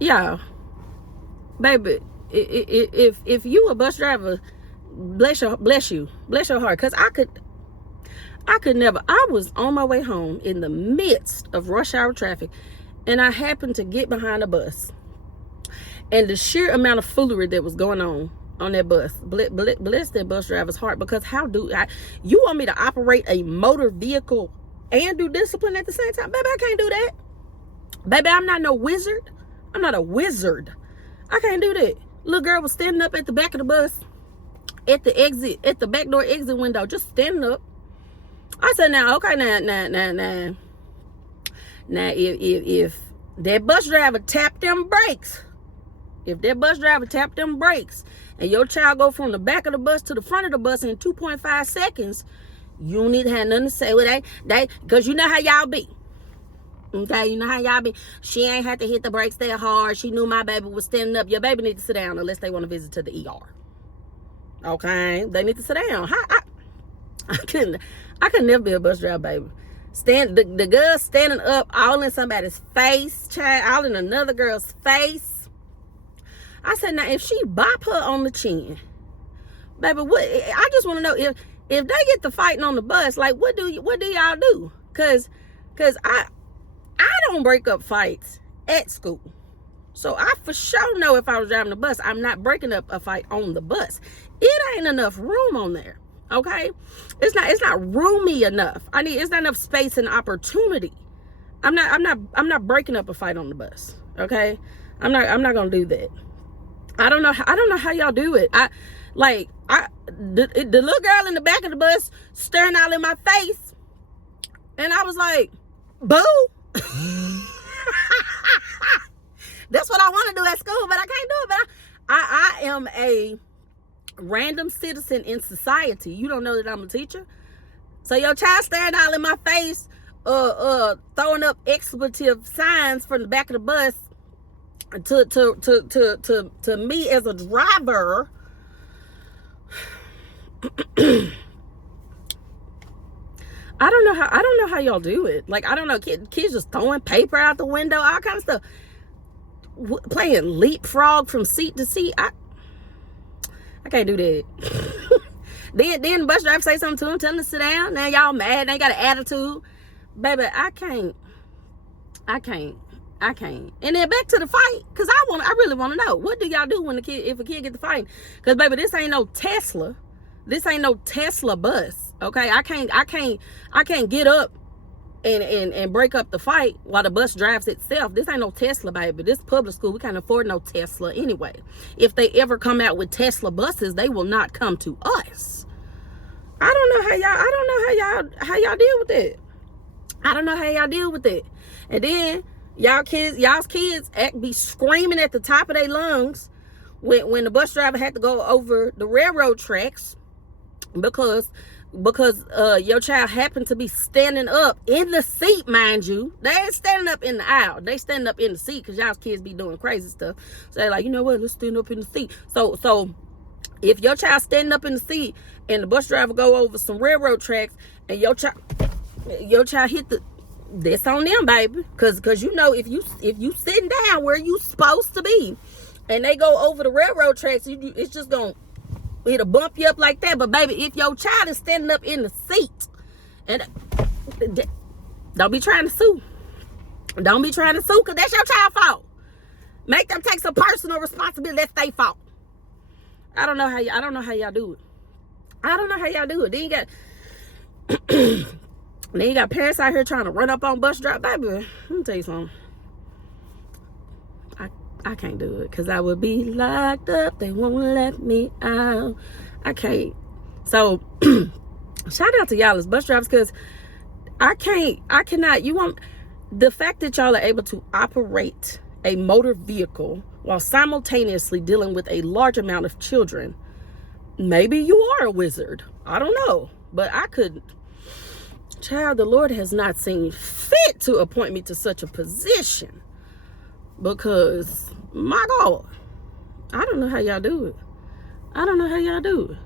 Yeah, baby, if you a bus driver, bless you, bless your heart. Cause I could never. I was on my way home in the midst of rush hour traffic, and I happened to get behind a bus, and the sheer amount of foolery that was going on that bus, bless that bus driver's heart. Because you want me to operate a motor vehicle and do discipline at the same time? Baby, I can't do that. Baby, I'm not no wizard. I'm not a wizard. I can't do that. Little girl was standing up at the back of the bus, at the back door exit window, just standing up. I said, now, okay, now, if that bus driver tapped them brakes, and your child go from the back of the bus to the front of the bus in 2.5 seconds, you don't need to have nothing to say with that, because you know how y'all be. Okay, you know how y'all be. She ain't had to hit the brakes that hard. She knew my baby was standing up. Your baby need to sit down unless they want to visit to the ER. Okay, they need to sit down. I could never be a bus driver, baby. The girl standing up all in somebody's face, child, all in another girl's face. I said, now if she bop her on the chin, baby, what? I just want to know if they get to fighting on the bus, like what do y'all do? Cause I don't break up fights at school. So I for sure know if I was driving the bus, I'm not breaking up a fight on the bus. It ain't enough room on there. Okay? It's not roomy enough. It's not enough space and opportunity. I'm not breaking up a fight on the bus. Okay? I'm not gonna do that. I don't know how y'all do it. The little girl in the back of the bus staring out in my face, and I was like, boo. That's what I want to do at school, but I can't do it. But I am a random citizen in society. You don't know that I'm a teacher. So your child staring out in my face, throwing up expletive signs from the back of the bus to me as a driver. I don't know how y'all do it. Like, I don't know, kids just throwing paper out the window, all kind of stuff. Playing leapfrog from seat to seat. I can't do that. then the bus driver say something to them, tell them to sit down. Now y'all mad, they got an attitude. Baby, I can't. And then back to the fight, because I really want to know, what do y'all do if a kid get to fighting? Because baby, this ain't no Tesla. This ain't no Tesla bus. Okay, I can't get up and break up the fight while the bus drives itself. This ain't no Tesla, baby. This public school, we can't afford no Tesla anyway. If they ever come out with Tesla buses, they will not come to us. I don't know how y'all deal with that. I don't know how y'all deal with that. And then y'all's kids be screaming at the top of their lungs when the bus driver had to go over the railroad tracks because your child happened to be standing up in the seat, mind you. They ain't standing up in the aisle. They standing up in the seat because y'all's kids be doing crazy stuff. So they're like, you know what? Let's stand up in the seat. So if your child standing up in the seat and the bus driver go over some railroad tracks and your child hit that's on them, baby. Cause you know, if you sitting down where you supposed to be and they go over the railroad tracks, it's just gonna, it'll bump you up like that. But baby, if your child is standing up in the seat, and don't be trying to sue. Don't be trying to sue, because that's your child's fault. Make them take some personal responsibility. That's their fault. I don't know how y'all do it. I don't know how y'all do it. Then you got parents out here trying to run up on bus drive. Baby, let me tell you something. I can't do it, because I would be locked up. They won't let me out. I can't. So shout out to y'all as bus drivers, because I cannot. The fact that y'all are able to operate a motor vehicle while simultaneously dealing with a large amount of children, maybe you are a wizard. I don't know, but I couldn't. Child, the Lord has not seen fit to appoint me to such a position, because my God, I don't know how y'all do it. I don't know how y'all do it.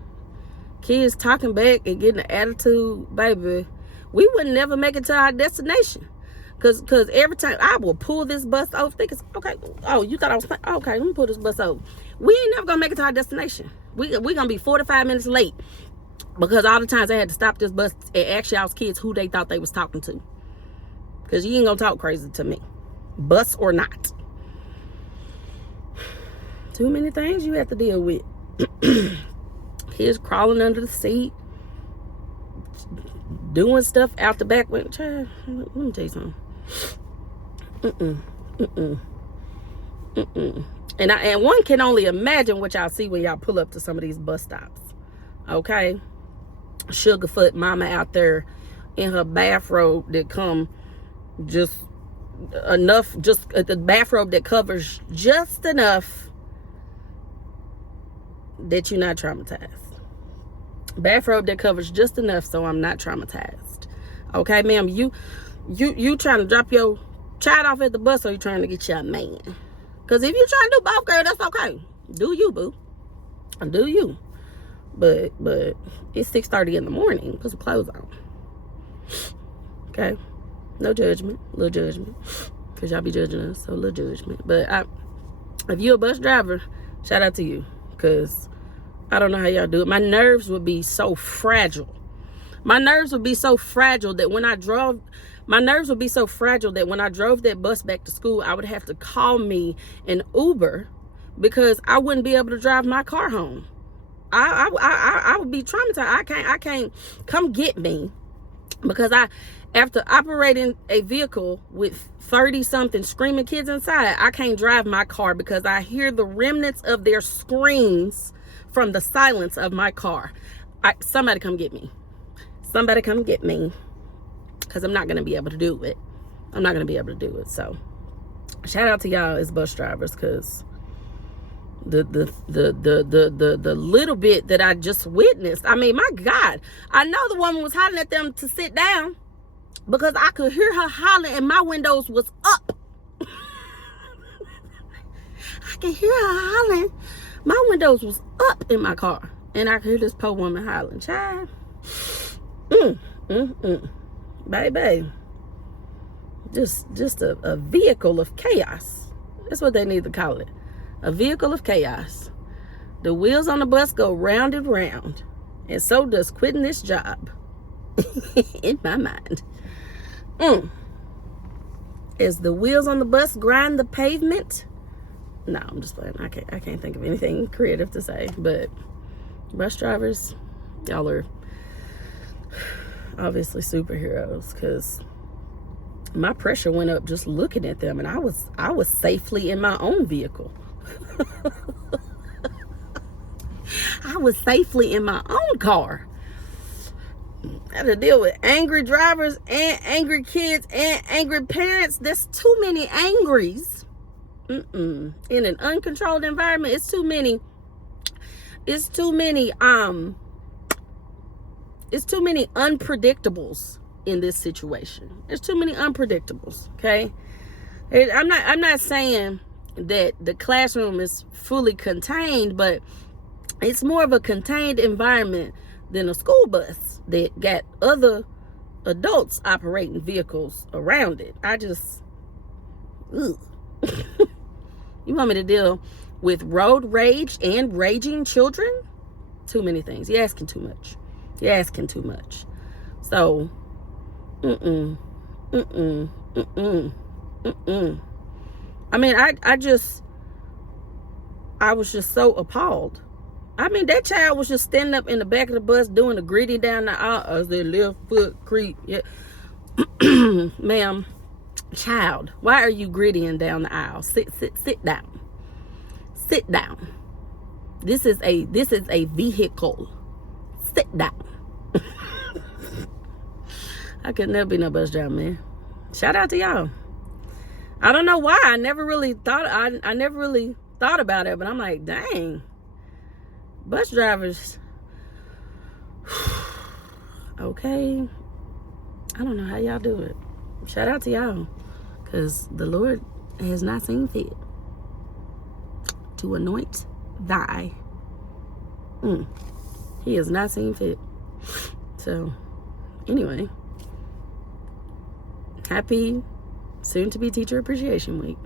Kids talking back and getting an attitude, baby. We would never make it to our destination, Cause every time I will pull this bus over, thinking, okay, oh, you thought I was playing? Okay, let me pull this bus over. We ain't never gonna make it to our destination. We gonna be 45 minutes late because all the times I had to stop this bus and ask y'all's kids who they thought they was talking to. Cause you ain't gonna talk crazy to me, bus or not. Too many things you have to deal with. Kids crawling under the seat, doing stuff out the back window. Child, let me tell you something. And one can only imagine what y'all see when y'all pull up to some of these bus stops. Okay, Sugarfoot mama out there in her bathrobe that come just enough, just the bathrobe that covers just enough that you're not traumatized. Bathrobe that covers just enough so I'm not traumatized. Okay, ma'am, you trying to drop your child off at the bus, or you trying to get your man? Because if you trying to do both, girl, that's okay. Do you, boo? Do you? But it's 6:30 in the morning. Put some clothes on. Okay, no judgment, little judgment, because y'all be judging us, so little judgment. But if you a bus driver, shout out to you, because I don't know how y'all do it. My nerves would be so fragile. My nerves would be so fragile that when I drove that bus back to school, I would have to call me an Uber because I wouldn't be able to drive my car home. I would be traumatized. I can't come get me because after operating a vehicle with 30 something screaming kids inside, I can't drive my car because I hear the remnants of their screams from the silence of my car. Somebody come get me. Somebody come get me, because I'm not going to be able to do it. So shout out to y'all as bus drivers, because the little bit that I just witnessed, I mean, my God, I know the woman was hollering at them to sit down because I could hear her hollering and my windows was up. I could hear her hollering. My windows was up in my car, and I could hear this poor woman hollering. Child, baby, just a vehicle of chaos. That's what they need to call it, a vehicle of chaos. The wheels on the bus go round and round, and so does quitting this job. In my mind, as the wheels on the bus grind the pavement. No, I'm just playing. I can't think of anything creative to say. But bus drivers, y'all are obviously superheroes, because my pressure went up just looking at them, and I was safely in my own vehicle. I was safely in my own car. I had to deal with angry drivers and angry kids and angry parents. There's too many angries. In an uncontrolled environment, it's too many unpredictables in this situation. There's too many unpredictables. Okay, I'm not saying that the classroom is fully contained, but it's more of a contained environment than a school bus that got other adults operating vehicles around it. You want me to deal with road rage and raging children? Too many things. You're asking too much. So, I mean, I was just so appalled. I mean, that child was just standing up in the back of the bus doing the gritty down the aisle as their left foot creep. Yeah. Ma'am, child, why are you grittying down the aisle? Sit down. Sit down. This is a vehicle. Sit down. I could never be no bus driver, man. Shout out to y'all. I don't know why. I never really thought about it, but I'm like, dang. Bus drivers. Okay. I don't know how y'all do it. Shout out to y'all, because the Lord has not seen fit to anoint thy. He has not seen fit. So, anyway, happy Soon to be Teacher Appreciation Week.